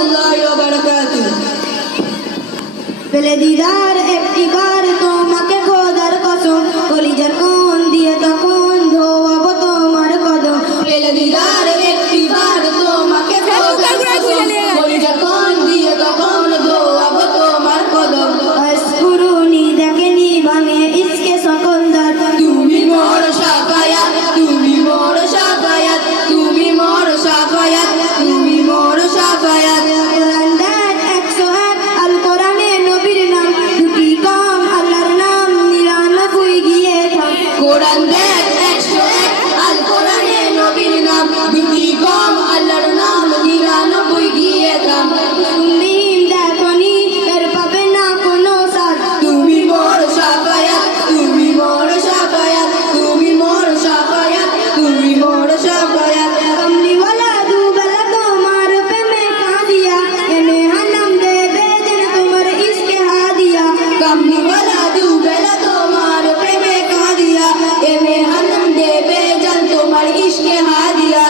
রহমতুল্লাহি ওয়া বারাকাতুহু। পেলে দিদার একটিবার তোমাকে খোদার কসম, কলিজার কোন দিয়ে তখন ধোয়াবো তোমার কদম। পেলে দিদার একটিবার তোমাকে খোদার কসম, কলিজার কোন দিয়ে তখন ধোয়াবো তোমার কদম। অস্ফুরুনি দেখেনি ভাঙে ইসকে সকল দাঁত, তুমি মোর শাফায়াত, তুমি মোর শাফায়াত, তুমি মোর শাফায়াত, তুমি মোর শাফায়াত। কোরআন দেখ 101 আল কোরআনে নবীর নাম, দুটি কম আল্লাহর নাম 99 গিয়ে থাম। কোরআন দেখ 101 আল কোরআনে নবীর নাম, দুটি কম আল্লাহর নাম 99 গিয়ে থাম। মিম দেখনি এর পাবে না কোনো সাথ, তুমি মোর শাফায়াত, তুমি মোর শাফায়াত, তুমি মোর শাফায়াত, তুমি মোর শাফায়াত। কমলিওয়ালা দুবেলা তোমার প্রেমে কাঁদিয়া, এনে হানাম দেবে যেন তোমার ইশকে হাদিয়া। কামলিওয়ালা দুবেলা তোমার প্রেমে কাঁদিয়া, এমে হানম দেবে জান তোমার ইশকে হাদিয়া।